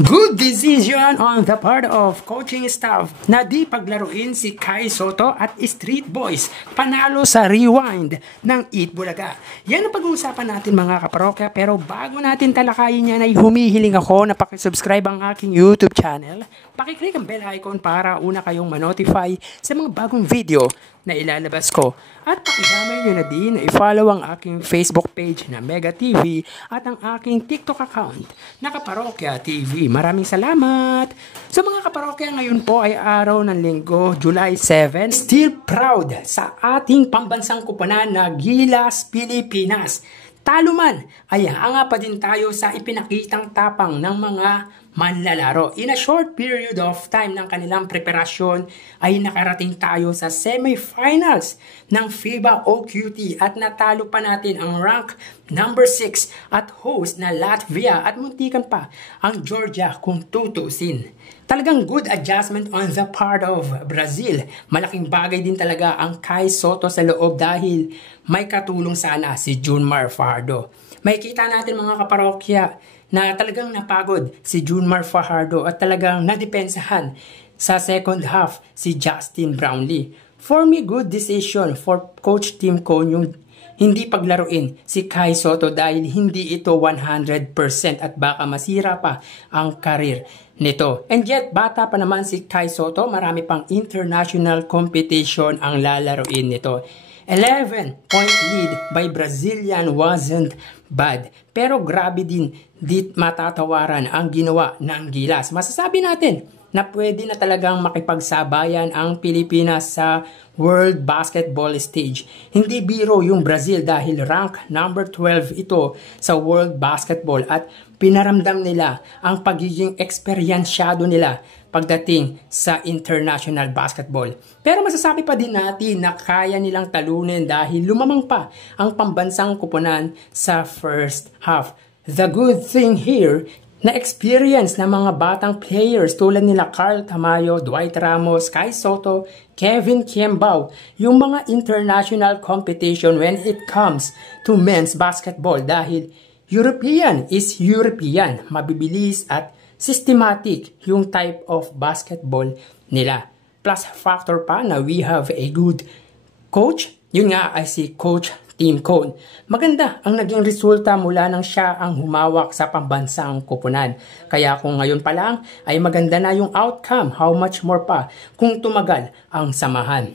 Good decision on the part of coaching staff na di paglaruin si Kai Sotto at Street Boys panalo sa rewind ng Eat Bulaga. Yan ang pag-uusapan natin mga kaparokya, pero bago natin talakayin yan ay humihiling ako na pakisubscribe ang aking YouTube channel. Pakiclick ang bell icon para una kayong manotify sa mga bagong video na ilalabas ko. At pakidamay nyo na din na i-follow ang aking Facebook page na Mega TV at ang aking TikTok account na Kaparokya TV. Maraming salamat! So mga kaparokya, ngayon po ay araw ng linggo, July 7. Still proud sa ating pambansang kuponan na Gilas, Pilipinas. Talo man, ay hanga pa din tayo sa ipinakitang tapang ng mga manlalaro. In a short period of time ng kanilang preparasyon ay nakarating tayo sa semifinals ng FIBA OQT at natalo pa natin ang rank number 6 at host na Latvia at muntikan pa ang Georgia kung tutusin. Talagang good adjustment on the part of Brazil. Malaking bagay din talaga ang Kai Sotto sa loob dahil may katulong sana si Junmar Fajardo. May kita natin mga kaparokya na talagang napagod si Junmar Fajardo at talagang nadepensahan sa second half si Justin Brownlee. For me, good decision for Coach Tim Cone yung hindi paglaruin si Kai Sotto dahil hindi ito 100% at baka masira pa ang karir nito. And yet, bata pa naman si Kai Sotto, marami pang international competition ang lalaruin nito. 11-point lead by Brazilian wasn't bad. Pero grabe din, di matatawaran ang ginawa ng Gilas. Masasabi natin na pwede na talagang makipagsabayan ang Pilipinas sa World Basketball stage. Hindi biro yung Brazil dahil rank number 12 ito sa World Basketball at pinaramdam nila ang pagiging eksperyensyado nila pagdating sa international basketball. Pero masasabi pa din natin na kaya nilang talunin dahil lumamang pa ang pambansang kuponan sa first half. The good thing here, na experience ng mga batang players tulad nila Carl Tamayo, Dwight Ramos, Kai Sotto, Kevin Kiembao, yung mga international competition when it comes to men's basketball dahil European is European, mabibilis at systematic yung type of basketball nila. Plus factor pa na we have a good coach, yun nga ay si Coach Tim Cone. Maganda ang naging resulta mula nang siya ang humawak sa pambansang kuponan. Kaya kung ngayon pa lang ay maganda na yung outcome, how much more pa kung tumagal ang samahan.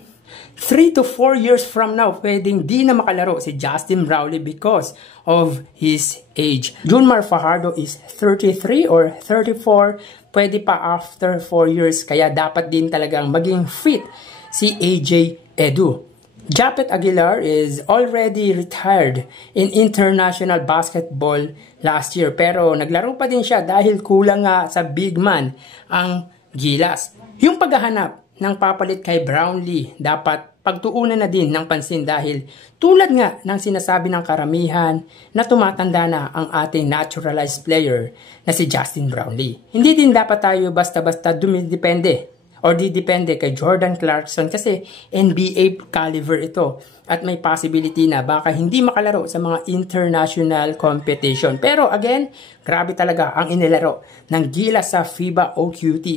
3 to 4 years from now, pwedeng di na makalaro si Justin Brownlee because of his age. Junmar Fajardo is 33 or 34, pwede pa after 4 years, kaya dapat din talagang maging fit si AJ Edu. Japet Aguilar is already retired in international basketball last year, pero naglaro pa din siya dahil kulang nga sa big man ang Gilas. Yung paghahanap ng papalit kay Brownlee dapat pagtuunan na din ng pansin dahil tulad nga ng sinasabi ng karamihan na tumatanda na ang ating naturalized player na si Justin Brownlee. Hindi din dapat tayo basta-basta dumidepende o didepende kay Jordan Clarkson kasi NBA caliber ito at may possibility na baka hindi makalaro sa mga international competition. Pero again, grabe talaga ang inilaro ng Gilas sa FIBA OQT.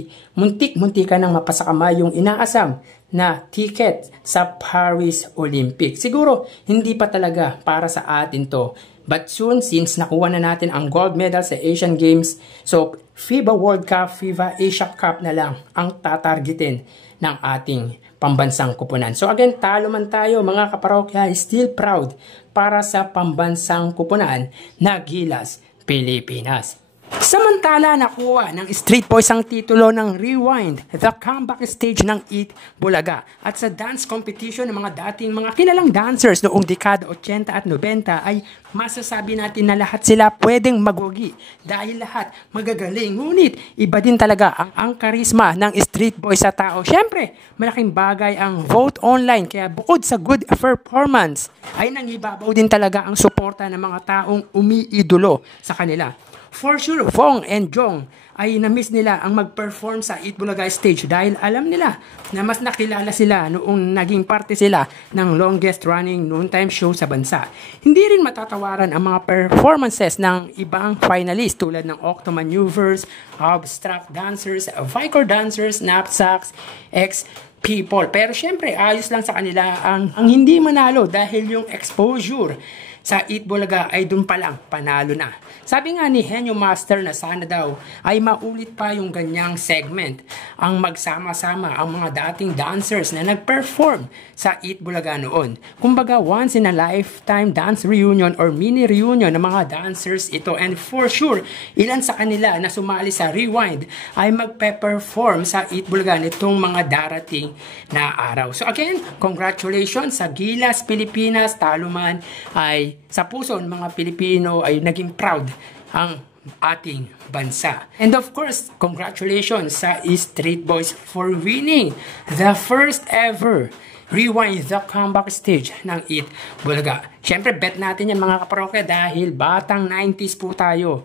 Muntik-muntikan nang mapasakamay yung inaasam na ticket sa Paris Olympics. Siguro, hindi pa talaga para sa atin to. But soon, since nakuha na natin ang gold medal sa Asian Games, so FIBA World Cup, FIBA Asia Cup na lang ang tatargetin ng ating pambansang kuponan. So again, talo man tayo mga kaparokya, still proud para sa pambansang kuponan na Gilas, Pilipinas. Samantala, nakuha ng Street Boys ang titulo ng Rewind, the comeback stage ng Eat Bulaga. At sa dance competition ng mga dating mga kilalang dancers noong dekada 80 at 90 ay masasabi natin na lahat sila pwedeng magwagi dahil lahat magagaling. Ngunit iba din talaga ang karisma ng Street Boys sa tao. Siyempre, malaking bagay ang vote online kaya bukod sa good performance ay nangibabaw din talaga ang suporta ng mga taong umiidolo sa kanila. For sure, Fong and Jong ay na-miss nila ang mag-perform sa Eat Bulaga stage dahil alam nila na mas nakilala sila noong naging parte sila ng longest running noontime show sa bansa. Hindi rin matatawaran ang mga performances ng ibang finalists tulad ng Octo Maneuvers, Abstract Dancers, Vicor Dancers, Knapsacks, People. Pero syempre, ayos lang sa kanila ang hindi manalo dahil yung exposure sa Eat Bulaga ay dun pa lang panalo na. Sabi nga ni Henyo Master na sana daw ay maulit pa yung ganyang segment ang magsama-sama ang mga dating dancers na nag-perform sa Eat Bulaga noon. Kumbaga once in a lifetime dance reunion or mini reunion ng mga dancers ito, and for sure ilan sa kanila na sumali sa Rewind ay magpe-perform sa Eat Bulaga nitong mga darating na araw. So again, congratulations sa Gilas Pilipinas, talo man ay sa puso ng mga Pilipino ay naging proud ang ating bansa. And of course, congratulations sa Street Boys for winning the first ever Rewind the Comeback Stage ng Eat Bulaga. Siyempre, bet natin yan mga kaparokya dahil batang 90s po tayo.